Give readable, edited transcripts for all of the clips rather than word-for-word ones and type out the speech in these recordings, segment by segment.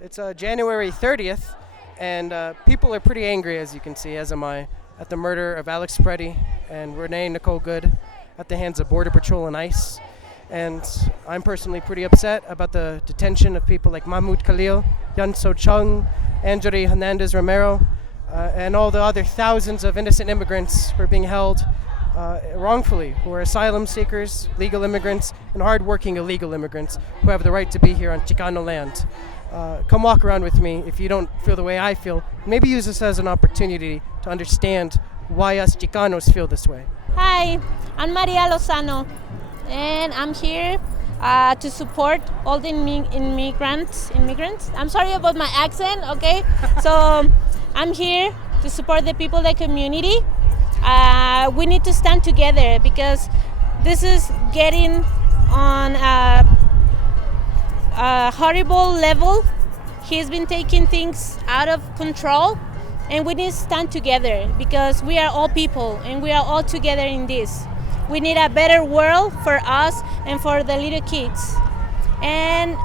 It's January 30th, and people are pretty angry, as you can see, as am I, at the murder of Alex Preddy and Renee Nicole Good at the hands of Border Patrol and ICE. And I'm personally pretty upset about the detention of people like Mahmoud Khalil, Yun So Chung, Anjali Hernandez Romero, and all the other thousands of innocent immigrants who are being held wrongfully, who are asylum seekers, legal immigrants, and hard-working illegal immigrants who have the right to be here on Chicano land. Come walk around with me if you don't feel the way I feel. Maybe use this as an opportunity to understand why us Chicanos feel this way. Hi, I'm Maria Lozano, and I'm here to support all the immigrants. I'm sorry about my accent, okay? So I'm here to support the people, the community. We need to stand together because this is getting on a horrible level. He's been taking things out of control, and we need to stand together because we are all people and we are all together in this. We need a better world for us and for the little kids. And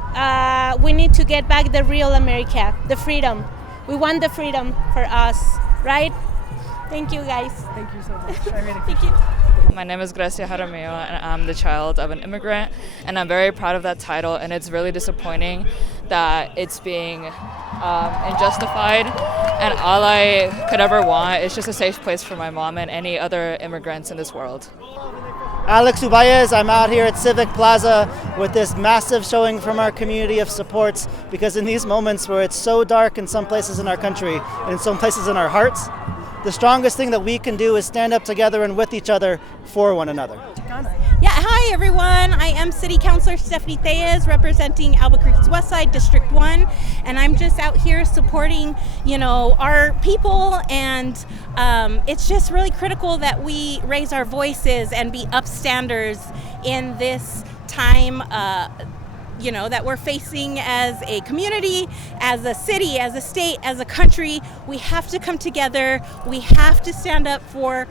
we need to get back the real America, the freedom. We want the freedom for us, right? Thank you, guys. Thank you so much. Thank you. My name is Gracia Jaramillo, and I'm the child of an immigrant, and I'm very proud of that title, and it's really disappointing that it's being unjustified, and all I could ever want is just a safe place for my mom and any other immigrants in this world. Alex Ubayez, I'm out here at Civic Plaza with this massive showing from our community of supports, because in these moments where it's so dark in some places in our country and in some places in our hearts, the strongest thing that we can do is stand up together and with each other for one another. Yeah, hi everyone. I am City Councilor Stephanie Thayes, representing Albuquerque's West Side, District 1, and I'm just out here supporting, our people, and it's just really critical that we raise our voices and be upstanders in this time that we're facing as a community, as a city, as a state, as a country. We have to come together. We have to stand up for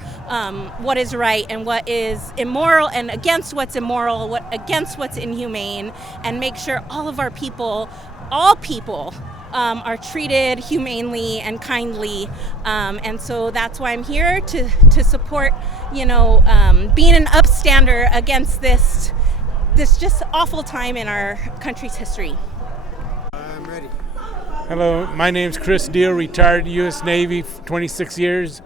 what is right and what is immoral, and against what's immoral, against what's inhumane, and make sure all of our people, all people, are treated humanely and kindly. And so that's why I'm here to support, being an upstander against this just awful time in our country's history. I'm ready. Hello, my name's Chris Deal, retired U.S. Navy, 26 years,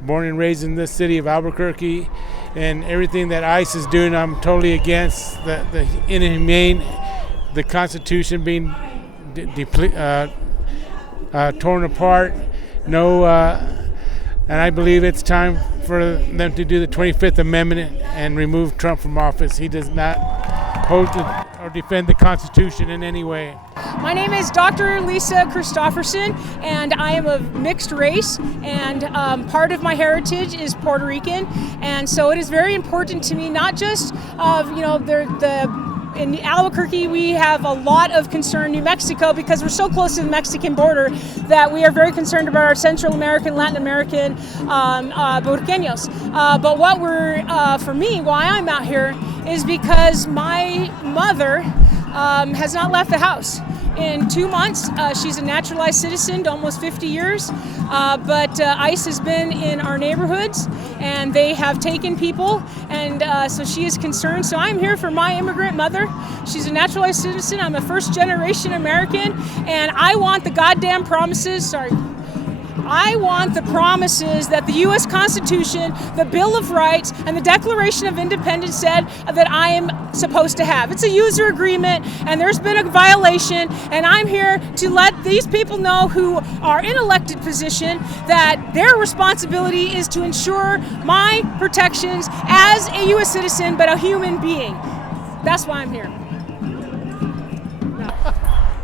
born and raised in this city of Albuquerque, and everything that ICE is doing, I'm totally against. The inhumane, the Constitution being torn apart. And I believe it's time for them to do the 25th Amendment and remove Trump from office. He does not hold or defend the Constitution in any way. My name is Dr. Lisa Christofferson, and I am of mixed race, and part of my heritage is Puerto Rican, and so it is very important to me, not just in Albuquerque, we have a lot of concern. New Mexico, because we're so close to the Mexican border, that we are very concerned about our Central American, Latin American Boricqueños. But for me, why I'm out here is because my mother has not left the house. In 2 months, she's a naturalized citizen, almost 50 years, but ICE has been in our neighborhoods, and they have taken people, and so she is concerned. So I'm here for my immigrant mother. She's a naturalized citizen. I'm a first-generation American, and I want the goddamn promises, I want the promises that the U.S. Constitution, the Bill of Rights, and the Declaration of Independence said that I am supposed to have. It's a user agreement, and there's been a violation, and I'm here to let these people know who are in elected position that their responsibility is to ensure my protections as a U.S. citizen, but a human being. That's why I'm here.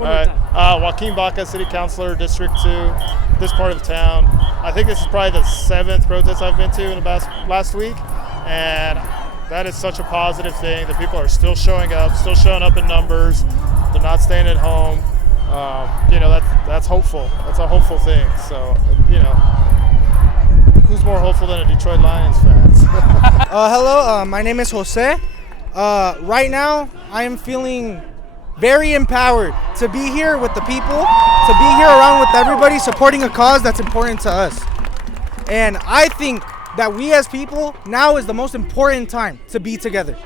Joaquin Baca, City Councilor, District 2, this part of town. I think this is probably the 7th protest I've been to in the last week, and that is such a positive thing that people are still showing up in numbers. They're not staying at home. That's hopeful. That's a hopeful thing. So, who's more hopeful than a Detroit Lions fans? Hello, my name is Jose. Right now, I am feeling very empowered to be here with the people, to be here around with everybody supporting a cause that's important to us. And I think that we as people, now is the most important time to be together.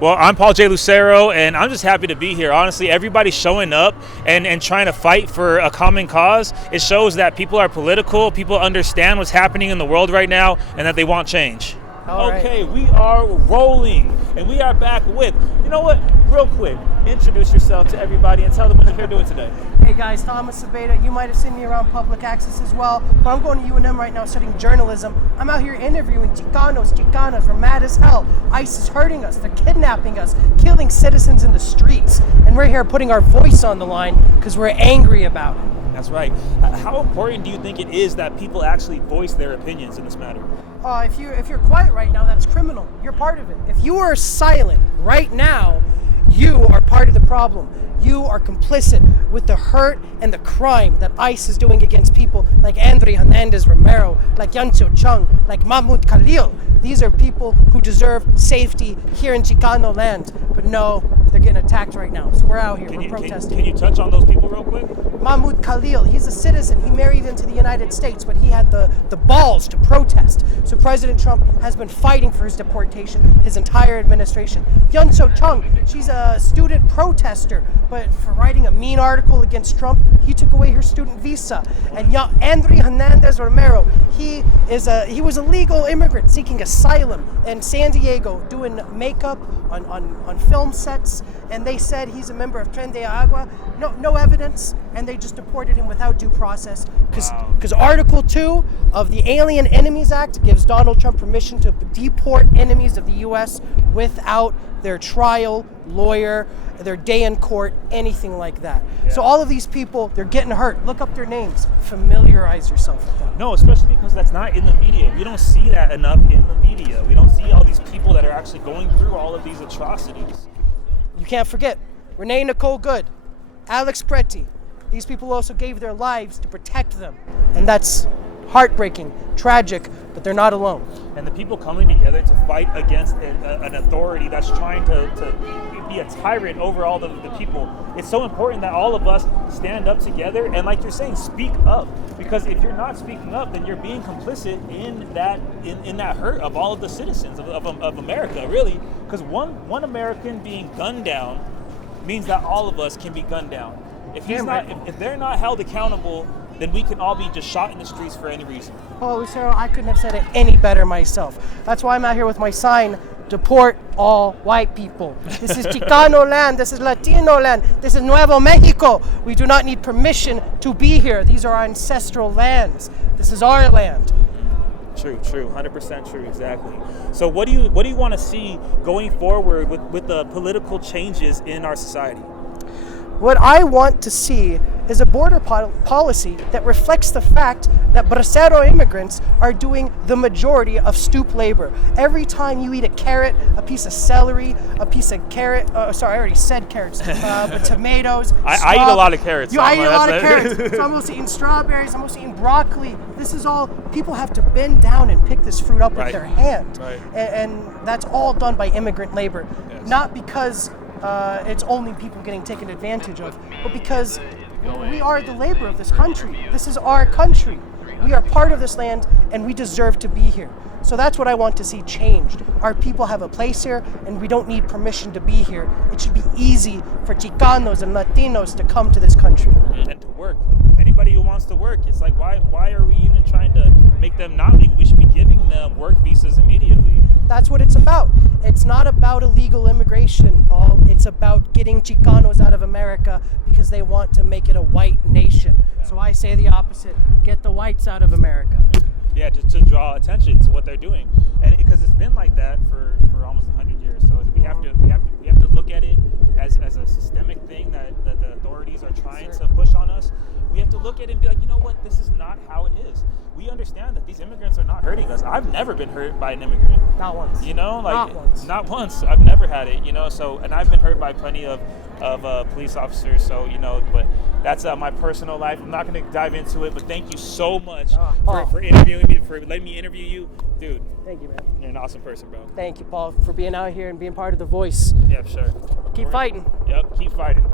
Well, I'm Paul J. Lucero, and I'm just happy to be here. Honestly, everybody's showing up and trying to fight for a common cause. It shows that people are political, people understand what's happening in the world right now, and that they want change. Okay, we are rolling, and we are back with, you know what, real quick, introduce yourself to everybody and tell them what you're here doing today. Hey guys, Thomas Sabeda. You might have seen me around public access as well, but I'm going to UNM right now studying journalism. I'm out here interviewing Chicanos, Chicanas. We're mad as hell. ICE is hurting us. They're kidnapping us, killing citizens in the streets. And we're here putting our voice on the line because we're angry about it. That's right. How important do you think it is that people actually voice their opinions in this matter? If you're quiet right now, that's criminal. You're part of it. If you are silent right now, you are part of the problem. You are complicit with the hurt and the crime that ICE is doing against people like Andre Hernandez Romero, like Yancho Chung, like Mahmoud Khalil. These are people who deserve safety here in Chicano land. But no, they're getting attacked right now. So we're out here, we're protesting. Can you touch on those people real quick? Mahmoud Khalil, he's a citizen. He married into the United States, but he had the balls to protest. So President Trump has been fighting for his deportation his entire administration. Yancho Chung, she's a student protester, but for writing a mean article against Trump, he took away her student visa. And Andre Hernandez Romero, he was a legal immigrant seeking asylum in San Diego, doing makeup on film sets, and they said he's a member of Tren de Agua. No evidence, and they just deported him without due process because Article 2 of the Alien Enemies Act gives Donald Trump permission to deport enemies of the U.S. without their trial, lawyer, their day in court, anything like that. Yeah. So all of these people, they're getting hurt. Look up their names. Familiarize yourself with them. No, especially because that's not in the media. We don't see that enough in the media. We don't see all these people that are actually going through all of these atrocities. You can't forget Renee Nicole Good, Alex Preti. These people also gave their lives to protect them. And that's heartbreaking, tragic, but they're not alone. And the people coming together to fight against an authority that's trying to be a tyrant over all the people. It's so important that all of us stand up together and, like you're saying, speak up. Because if you're not speaking up, then you're being complicit in that hurt of all of the citizens of America, really. Because one American being gunned down means that all of us can be gunned down. If they're not held accountable, then we can all be just shot in the streets for any reason. Oh, Lucero, I couldn't have said it any better myself. That's why I'm out here with my sign, deport all white people. This is Chicano land, this is Latino land, this is Nuevo Mexico. We do not need permission to be here. These are our ancestral lands. This is our land. True, 100% true, exactly. So what do you want to see going forward with the political changes in our society? What I want to see is a border policy that reflects the fact that bracero immigrants are doing the majority of stoop labor. Every time you eat a carrot, a piece of celery, a piece of carrot, sorry, I already said carrots, but tomatoes. I eat a lot of carrots. I eat a lot of carrots. So I'm also eating strawberries, I'm also eating broccoli. This is all, people have to bend down and pick this fruit up with their hand. Right. And that's all done by immigrant labor. Yes. Not because it's only people getting taken advantage of, but because we are the labor of this country. This is our country. We are part of this land, and we deserve to be here. So that's what I want to see changed. Our people have a place here, and we don't need permission to be here. It should be easy for Chicanos and Latinos to come to this country. And to work. Anybody who wants to work, it's like, why are we even trying to make them not legal? We should be giving them work visas immediately. That's what it's about. It's not about illegal immigration, Paul. It's about getting Chicanos out of America because they want to make it a white nation. Yeah. So I say the opposite. Get the whites out of America. Yeah, to draw attention to what they're doing. And because it's been like that for almost 100 years. So we have to look at it as a systemic thing that the authorities are trying to push on us. We have to look at it and be like, you know what, this is not how it is. We understand that these immigrants are not hurting us. I've never been hurt by an immigrant. Not once. You know, like not once. I've never had it, you know, so, and I've been hurt by plenty of police officers, so, you know, but that's my personal life. I'm not going to dive into it, but thank you so much for interviewing me, for letting me interview you. Dude. Thank you, man. You're an awesome person, bro. Thank you, Paul, for being out here and being part of The Voice. Yeah, sure. Keep fighting. Yep, keep fighting.